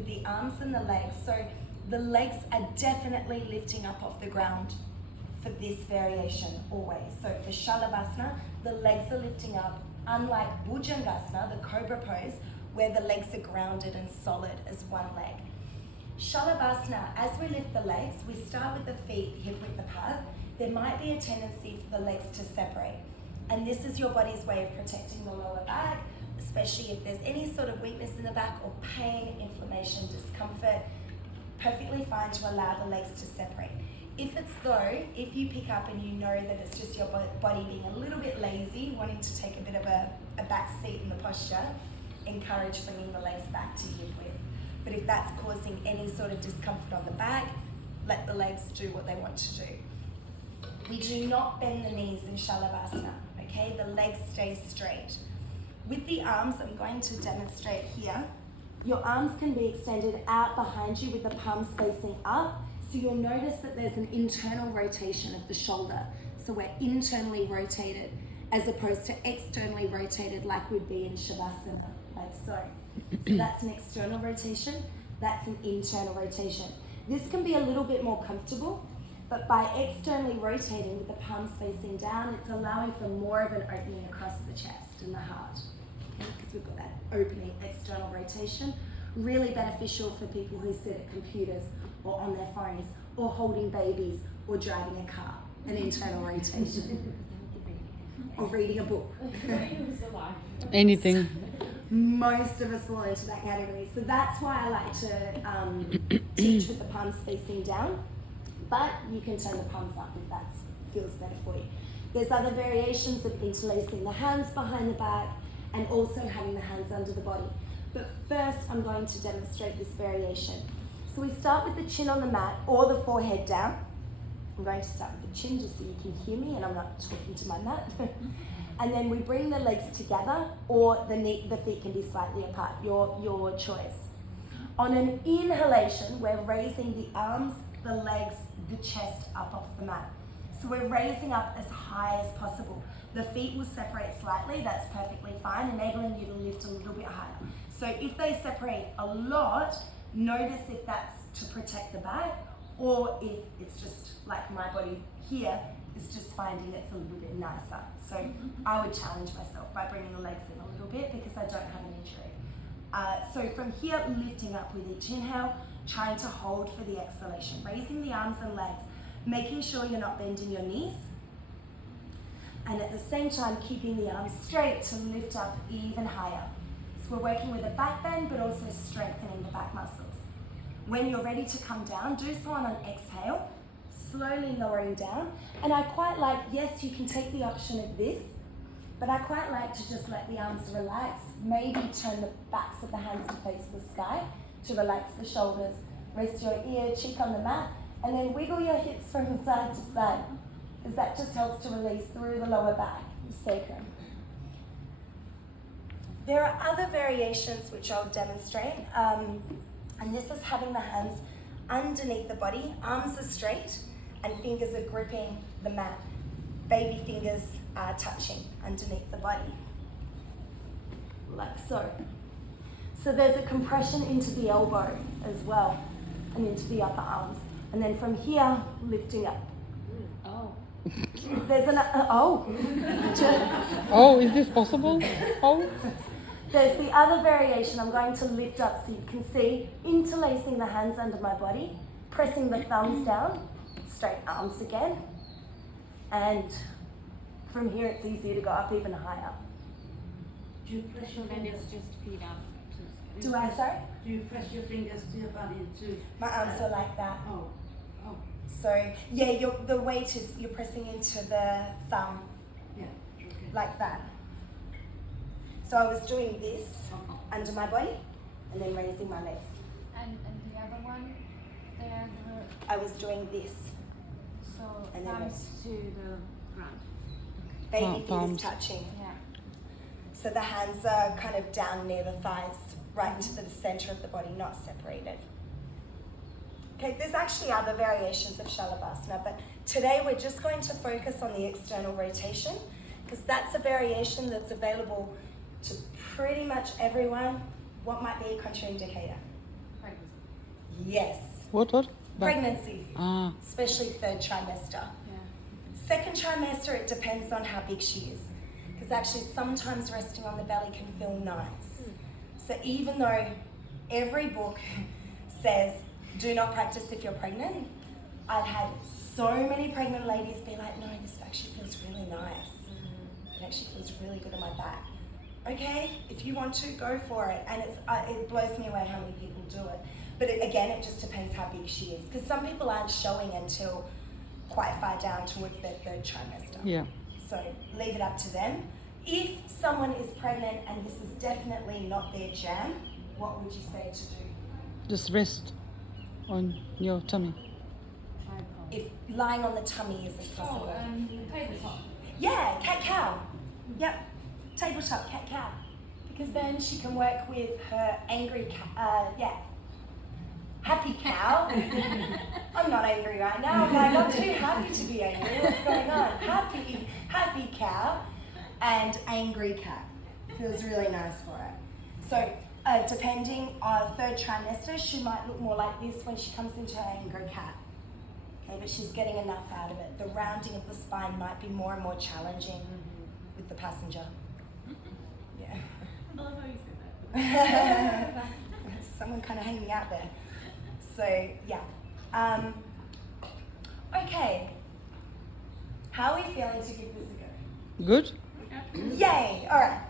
with the arms and the legs. So the legs are definitely lifting up off the ground for this variation always. So for Shalabhasana, the legs are lifting up, unlike Bhujangasana, the cobra pose, where the legs are grounded and solid as one leg. Shalabhasana, as we lift the legs, we start with the feet hip width apart. There might be a tendency for the legs to separate. And this is your body's way of protecting the lower back, especially if there's any sort of weakness in the back or pain, inflammation, discomfort. Perfectly fine to allow the legs to separate. If you pick up and you know that it's just your body being a little bit lazy, wanting to take a bit of a back seat in the posture, encourage bringing the legs back to hip width. But if that's causing any sort of discomfort on the back, let the legs do what they want to do. We do not bend the knees in Shalabhasana, okay? The legs stay straight. With the arms, I'm going to demonstrate here. Your arms can be extended out behind you with the palms facing up. So you'll notice that there's an internal rotation of the shoulder. So we're internally rotated as opposed to externally rotated like we'd be in Shavasana, like so. So that's an external rotation, that's an internal rotation. This can be a little bit more comfortable, but by externally rotating with the palms facing down, it's allowing for more of an opening across the chest and the heart. Because we've got that opening external rotation. Really beneficial for people who sit at computers or on their phones or holding babies or driving a car, an internal rotation. Or reading a book. Anything. Most of us fall into that category. So that's why I like to teach with the palms facing down. But you can turn the palms up if that feels better for you. There's other variations of interlacing the hands behind the back and also having the hands under the body. But first, I'm going to demonstrate this variation. So we start with the chin on the mat or the forehead down. I'm going to start with the chin just so you can hear me and I'm not talking to my mat. And then we bring the legs together or the feet can be slightly apart, your choice. On an inhalation, we're raising the arms, the legs, the chest up off the mat. So we're raising up as high as possible. The feet will separate slightly, that's perfectly fine, enabling you to lift a little bit higher. So if they separate a lot, notice if that's to protect the back or if it's just like my body here, is just finding it's a little bit nicer. So I would challenge myself by bringing the legs in a little bit because I don't have an injury. So from here, lifting up with each inhale, trying to hold for the exhalation, raising the arms and legs, making sure you're not bending your knees. And at the same time, keeping the arms straight to lift up even higher. So we're working with a back bend, but also strengthening the back muscles. When you're ready to come down, do so on an exhale, slowly lowering down. And I quite like, yes, you can take the option of this, but I quite like to just let the arms relax. Maybe turn the backs of the hands to face the sky to relax the shoulders. Rest your ear, cheek on the mat, and then wiggle your hips from side to side, because that just helps to release through the lower back, the sacrum. There are other variations which I'll demonstrate, and this is having the hands underneath the body, arms are straight, and fingers are gripping the mat. Baby fingers are touching underneath the body, like so. So there's a compression into the elbow as well, and into the upper arms. And then from here, lifting up. Oh. There's an, oh. Oh, is this possible? Oh. There's the other variation. I'm going to lift up so you can see, interlacing the hands under my body, pressing the thumbs down, straight arms again. And from here, it's easier to go up even higher. Do you press your fingers just feet up? Do I, sorry? Do you press your fingers to your body too? My arms are like that. Oh. So yeah, the weight is you're pressing into the thumb, Yeah. Okay. like that. So I was doing this under my body and then raising my legs. And the other one, there, I was doing this. so And then thumbs to the ground. Baby Palms. fingers touching. Yeah. So the hands are kind of down near the thighs, right to the center of the body, not separated. Okay, there's actually other variations of Shalabhasana, but today we're just going to focus on the external rotation because that's a variation that's available to pretty much everyone. What might be a contraindicator? pregnancy. Yes. What? Back. Pregnancy, Ah, especially third trimester. Yeah. Second trimester, it depends on how big she is. Because actually, sometimes resting on the belly can feel nice. So even though every book says do not practice if you're pregnant, I've had so many pregnant ladies be like, no, this actually feels really nice. It actually feels really good on my back. Okay, if you want to, go for it. And it blows me away how many people do it. But again, it just depends how big she is. Because some people aren't showing until quite far down towards their third trimester. yeah. So leave it up to them. If someone is pregnant and this is definitely not their jam, what would you say to do? Just rest on your tummy. Tripod. If lying on the tummy isn't possible. Tabletop. Yeah, cat-cow. Yep, tabletop cat-cow. Because then she can work with her angry happy cow. I'm not angry right now. I'm like, I'm too happy to be angry. What's going on? Happy cow and angry cat. Feels really nice for her. So depending on third trimester, she might look more like this when she comes into her angry cat. Okay, but she's getting enough out of it. The rounding of the spine might be more and more challenging with the passenger. Yeah. I love how you said that. Someone kind of hanging out there. So yeah. Okay. How are we feeling to give this a go? Good? Yay! All right.